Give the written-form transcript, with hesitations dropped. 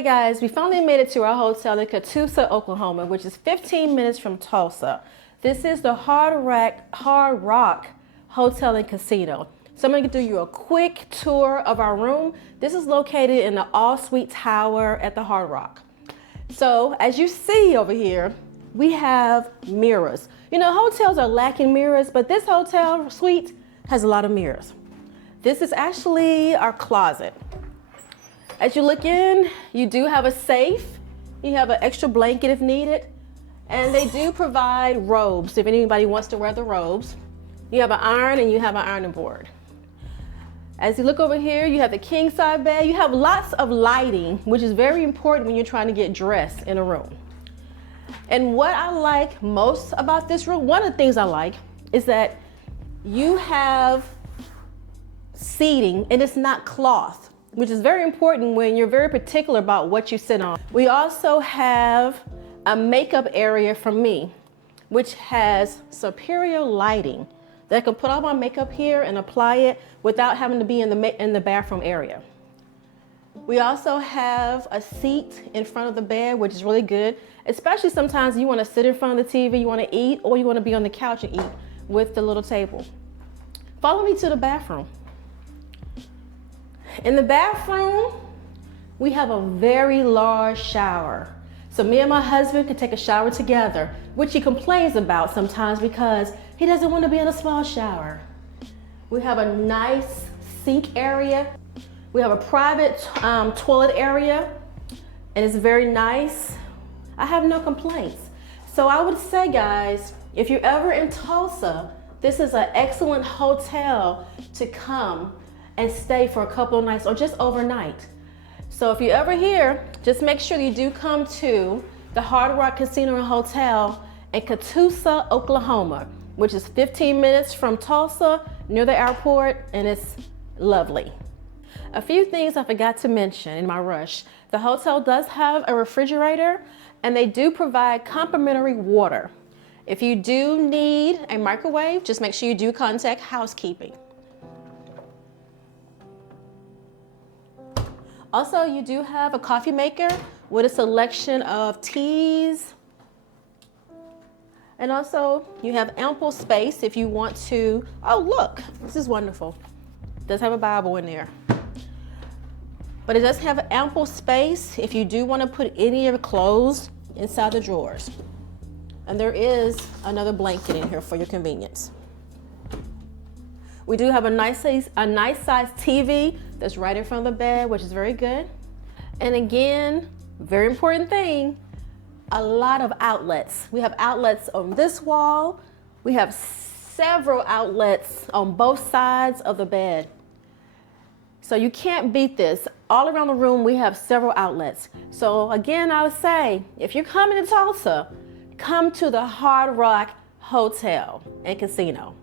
Hey guys, we finally made it to our hotel in Tulsa, Oklahoma, which is 15 minutes from Tulsa. This is the Hard Rock Hotel and Casino. So I'm going to do you a quick tour of our room. This is located in the all-suite tower at the Hard Rock. So as you see over here, we have mirrors. You know, hotels are lacking mirrors, but this hotel suite has a lot of mirrors. This is actually our closet. As you look in, you do have a safe. You have an extra blanket if needed. And they do provide robes if anybody wants to wear the robes. You have an iron and you have an ironing board. As you look over here, you have the king side bed. You have lots of lighting, which is very important when you're trying to get dressed in a room. And what I like most about this room, one of the things I like, is that you have seating and it's not cloth, which is very important when you're very particular about what you sit on. We also have a makeup area for me, which has superior lighting that I can put all my makeup here and apply it without having to be in the bathroom area. We also have a seat in front of the bed, which is really good, especially sometimes you want to sit in front of the TV, you want to eat, or you want to be on the couch and eat with the little table. Follow me to the bathroom. In the bathroom, we have a very large shower. So me and my husband can take a shower together, which he complains about sometimes because he doesn't want to be in a small shower. We have a nice sink area. We have a private toilet area, and it's very nice. I have no complaints. So I would say, guys, if you're ever in Tulsa, this is an excellent hotel to come and stay for a couple of nights or just overnight. So if you're ever here, just make sure you do come to the Hard Rock Casino and Hotel in Tulsa, Oklahoma, which is 15 minutes from Tulsa near the airport, and it's lovely. A few things I forgot to mention in my rush. The hotel does have a refrigerator and they do provide complimentary water. If you do need a microwave, just make sure you do contact housekeeping. Also, you do have a coffee maker with a selection of teas. And also, you have ample space if you want to. Oh, look, this is wonderful. It does have a Bible in there. But it does have ample space if you do want to put any of your clothes inside the drawers. And there is another blanket in here for your convenience. We do have a nice size TV that's right in front of the bed, which is very good. And again, very important thing, a lot of outlets. We have outlets on this wall. We have several outlets on both sides of the bed. So you can't beat this. All around the room, we have several outlets. So again, I would say, if you're coming to Tulsa, come to the Hard Rock Hotel and Casino.